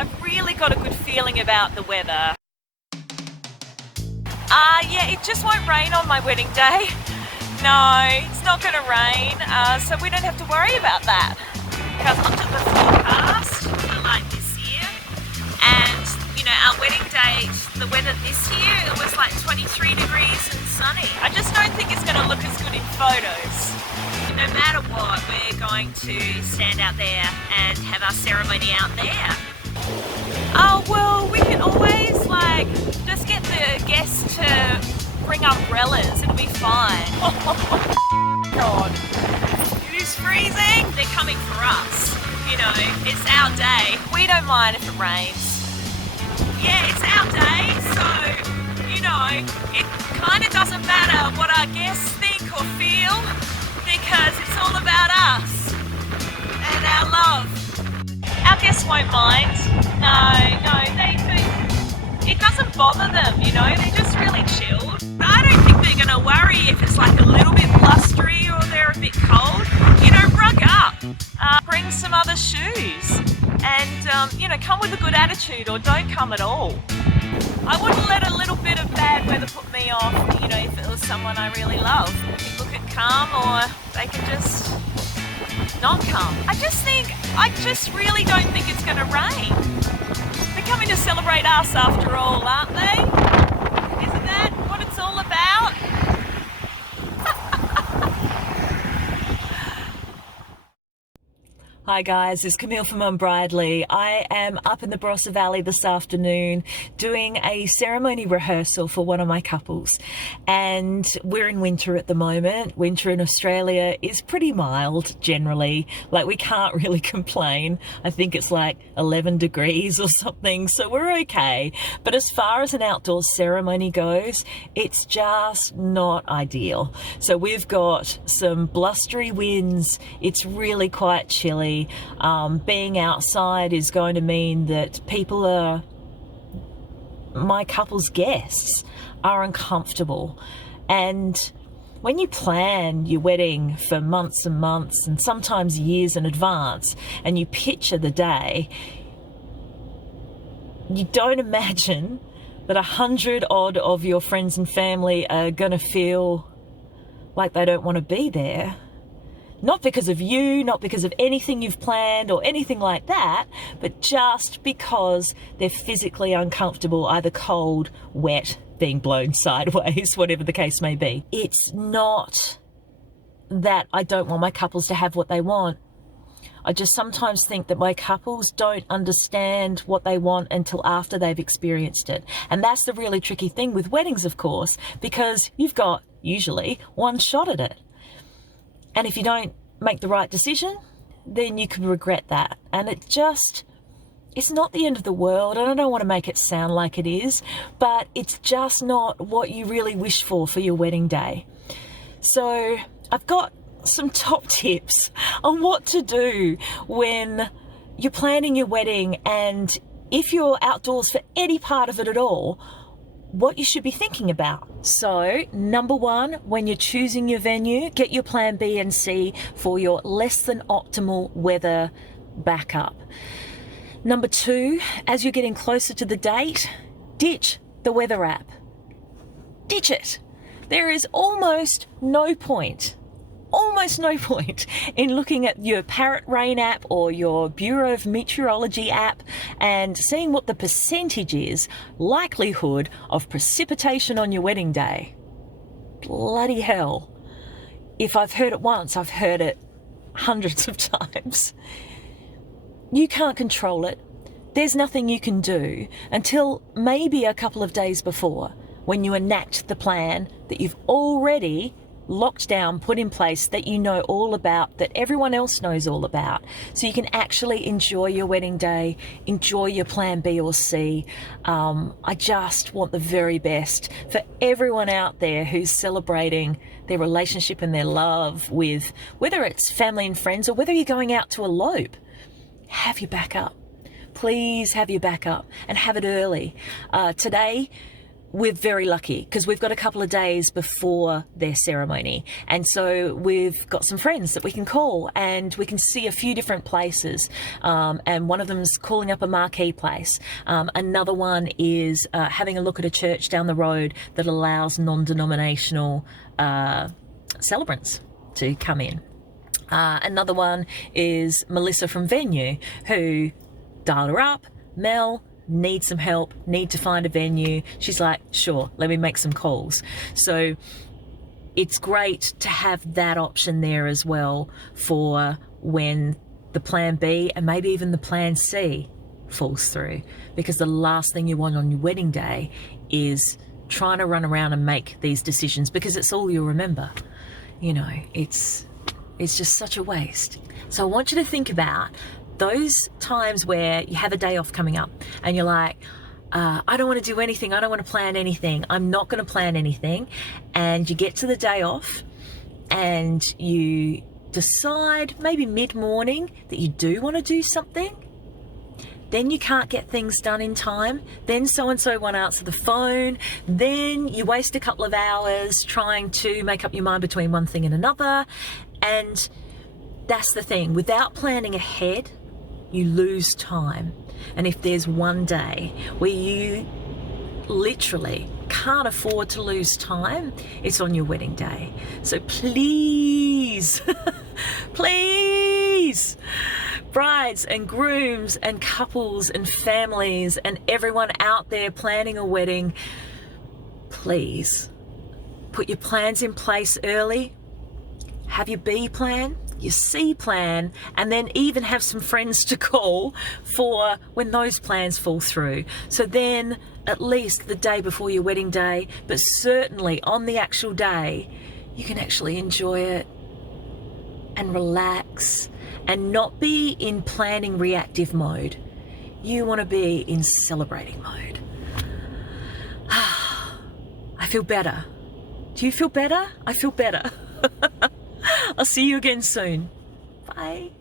I've really got a good feeling about the weather. Yeah, it just won't rain on my wedding day. No, it's not going to rain, so we don't have to worry about that. Because I looked at the forecast for like this year, and our wedding date, the weather this year, it was like 23 degrees and sunny. I just don't think it's going to look as good in photos. No matter what, we're going to stand out there and have our ceremony out there. Oh, well, we can always just get the guests to bring umbrellas, it'll be fine. God. It is freezing. They're coming for us. It's our day. We don't mind if it rains. Yeah, it's our day, so, it kind of doesn't matter what our guests think or feel, because it's all about us and our love. Our guests won't mind. No, it doesn't bother them, they're just really chilled. I don't think they're going to worry if it's like a little bit blustery or they're a bit cold. Rug up, bring some other shoes, and, come with a good attitude or don't come at all. I wouldn't let a little bit of bad weather put me off, if it was someone I really love. People can come or they can just not come. I just really don't think it's going to rain. They're coming to celebrate us after all, aren't they? Isn't that what it's all about? Hi guys, it's Camille from Unbridely. I am up in the Barossa Valley this afternoon doing a ceremony rehearsal for one of my couples, and we're in winter at the moment. Winter in Australia is pretty mild generally, we can't really complain. I think it's like 11 degrees or something, so we're okay. But as far as an outdoor ceremony goes, it's just not ideal. So we've got some blustery winds, it's really quite chilly. Being outside is going to mean that my couple's guests are uncomfortable. And when you plan your wedding for months and months and sometimes years in advance, and you picture the day, you don't imagine that 100 odd of your friends and family are going to feel like they don't want to be there. Not because of you, not because of anything you've planned or anything like that, but just because they're physically uncomfortable, either cold, wet, being blown sideways, whatever the case may be. It's not that I don't want my couples to have what they want. I just sometimes think that my couples don't understand what they want until after they've experienced it. And that's the really tricky thing with weddings, of course, because you've got usually one shot at it. And if you don't make the right decision, then you could regret that. And it's not the end of the world. And I don't want to make it sound like it is, but it's just not what you really wish for your wedding day. So I've got some top tips on what to do when you're planning your wedding, and if you're outdoors for any part of it at all, what you should be thinking about. So, number one, when you're choosing your venue, get your plan B and C for your less than optimal weather backup. Number two, as you're getting closer to the date, ditch the weather app. Ditch it. There is almost no point in looking at your Parrot Rain app or your Bureau of Meteorology app and seeing what the percentage is, likelihood of precipitation on your wedding day. Bloody hell. If I've heard it once, I've heard it hundreds of times. You can't control it. There's nothing you can do until maybe a couple of days before, when you enact the plan that you've already locked down, put in place, that you know all about, that everyone else knows all about, so you can actually enjoy your wedding day, enjoy your plan B or C. I just want the very best for everyone out there who's celebrating their relationship and their love with, whether it's family and friends or whether you're going out to elope. Have your backup. Please have your backup and have it early. Today, we're very lucky because we've got a couple of days before their ceremony, and so we've got some friends that we can call and we can see a few different places, and one of them's calling up a marquee place. Another one is having a look at a church down the road that allows non-denominational celebrants to come in. Another one is Melissa from Venue, who dialed her up. Mel, need some help, need to find a venue. She's like, sure, let me make some calls. So it's great to have that option there as well for when the plan B and maybe even the plan C falls through, because the last thing you want on your wedding day is trying to run around and make these decisions, because it's all you'll remember. You know, it's just such a waste. So I want you to think about those times where you have a day off coming up and you're like, I don't want to do anything. I don't want to plan anything. I'm not going to plan anything. And you get to the day off and you decide maybe mid-morning that you do want to do something. Then you can't get things done in time. Then so-and-so won't answer the phone. Then you waste a couple of hours trying to make up your mind between one thing and another. And that's the thing. Without planning ahead, you lose time. And if there's one day where you literally can't afford to lose time, it's on your wedding day. So please, please, brides and grooms and couples and families and everyone out there planning a wedding, please put your plans in place early. Have your B plan, your C plan, and then even have some friends to call for when those plans fall through. So then at least the day before your wedding day, but certainly on the actual day, you can actually enjoy it and relax and not be in planning reactive mode. You want to be in celebrating mode. I feel better. Do you feel better? I feel better. I'll see you again soon. Bye.